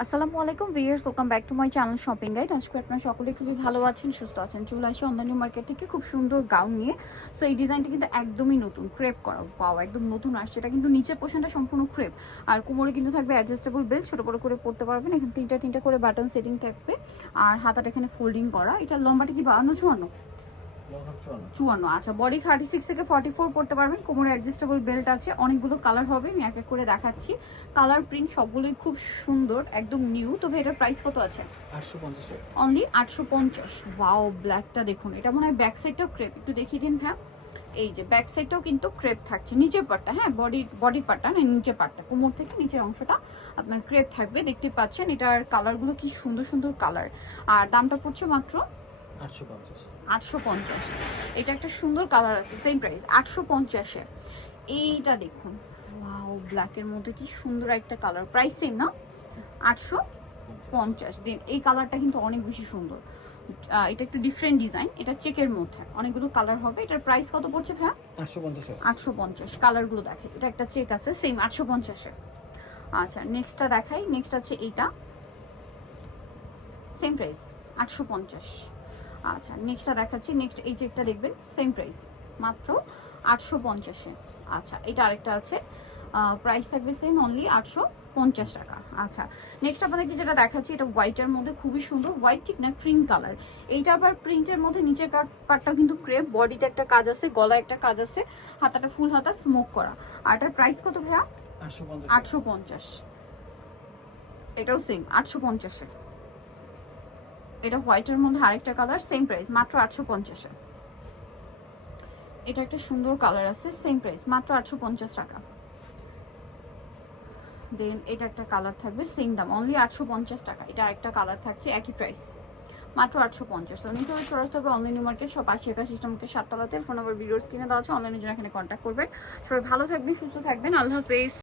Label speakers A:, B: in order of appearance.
A: আসসালামু আলাইকুম viewers welcome back to my channel shopping guide. আজকে আপনারা সকলে খুবই ভালো আছেন, সুস্থ আছেন। চলে আসি অনলাইন মার্কেট থেকে খুব সুন্দর গাউন নিয়ে। সো এই ডিজাইনটা কিন্তু একদমই নতুন ক্রেপ করা। পাও একদম নতুন আসছে। এটা কিন্তু নিচের পোর্শনটা সম্পূর্ণ ক্রেপ আর কোমরে কিন্তু থাকবে অ্যাডজাস্টেবল বেল্ট ছোট বড় করে পড়তে পারবেন। এখানে তিনটা তিনটা করে বাটন সেটিং থাকবে। আর হাতাটা এখানে ফোল্ডিং করা। এটা লম্বাটা কি বাহান্ন চুয়ান্ন? চুয়ান্ন। আচ্ছা বডি থার্টি সিক্স থেকে ফর্টি ফোর পড়তে পারবেন। কোমরে অ্যাডজাস্টেবল বেল্ট আছে অনেকগুলো কালার হবে আমি এক এক করে দেখাচ্ছি। কালার প্রিন্ট সবগুলোই খুব সুন্দর একদম নিউ তবে এটার প্রাইস কত আছে? অনলি আটশো পঞ্চাশ। ওয়াও ব্ল্যাকটা দেখুন। এটা মনে হয় ব্যাক সাইডটাও ক্রেপ একটু দেখিয়ে দিন হ্যাঁ এই যে ব্যাক সাইডটাও কিন্তু ক্রেপ থাকছে। নিচের পার্টটা হ্যাঁ বডি বডির পার্টটা না নিচের পার্টটা কোমর থেকে নিচের অংশটা আপনার ক্রেপ থাকবে দেখতে পাচ্ছেন। এটার কালারগুলো কি সুন্দর সুন্দর কালার আর দামটা পড়ছে মাত্র
B: আটশো পঞ্চাশ।
A: এটা একটা সুন্দর কালার আছে সেম প্রাইস আটশো পঞ্চাশে। এইটা দেখুন ওয়াও ব্ল্যাকের মধ্যে কি সুন্দর একটা কালার প্রাইস সেম না? আটশো পঞ্চাশ। দিন এই কালারটা কিন্তু অনেক বেশি সুন্দর। এটা একটু ডিফারেন্ট ডিজাইন এটা চেকের মধ্যে। অনেকগুলো কালার হবে এটার প্রাইস কত পড়ছে ভাইয়া? আটশো পঞ্চাশ। কালারগুলো দেখে এটা একটা চেক আছে সেম আটশো পঞ্চাশে। আচ্ছা নেক্সটটা দেখাই নেক্সট আছে এইটা। সেম প্রাইস আটশো পঞ্চাশ। আচ্ছা নেক্সটটা দেখাচ্ছি। নেক্সট এই চেকটা দেখবেন সেম প্রাইস মাত্র আটশো পঞ্চাশে। আচ্ছা এটা আরেকটা আছে। প্রাইস থাকবে সেম অনলি আটশো পঞ্চাশ টাকা। আচ্ছা নেক্সট আপনাদেরকে যেটা দেখাচ্ছি এটা হোয়াইটের মধ্যে খুবই সুন্দর হোয়াইট ঠিক না ক্রিম কালার এইটা আবার প্রিন্টের মধ্যে নিচের পার্টটা কিন্তু ক্রেপ বডিতে একটা কাজ আছে গলায় একটা কাজ আছে হাতাটা ফুল হাতা স্মোক করা। আর এটার প্রাইস কত ভাইয়া?
B: আটশো পঞ্চাশ
A: আটশো পঞ্চাশ। এটাও সেম আটশো পঞ্চাশে। এটা হোয়াইটের মধ্যে আরেকটা কালার সেম প্রাইস মাত্র আটশো পঞ্চাশে। এটা একটা সুন্দর কালার আছে সেম প্রাইস মাত্র আটশো পঞ্চাশ টাকা। দেন এটা একটা কালার থাকবে সেম দাম অনলি আটশো পঞ্চাশ টাকা। এটা আরেকটা কালার থাকছে, একই প্রাইস মাত্র আটশো পঞ্চাশ। তো নিতে হবে চলে আসতে হবে অনলাইন মার্কেট সব আশি একা সিস্টেমকে সাততলাতে ফোন নাম্বার ভিডিওস কিনে দেওয়া আছে অনলাইনে জন্য এখানে কন্ট্যাক্ট করবেন। সবাই ভালো থাকবেন, সুস্থ থাকবেন, আল্লাহ হাফেজ।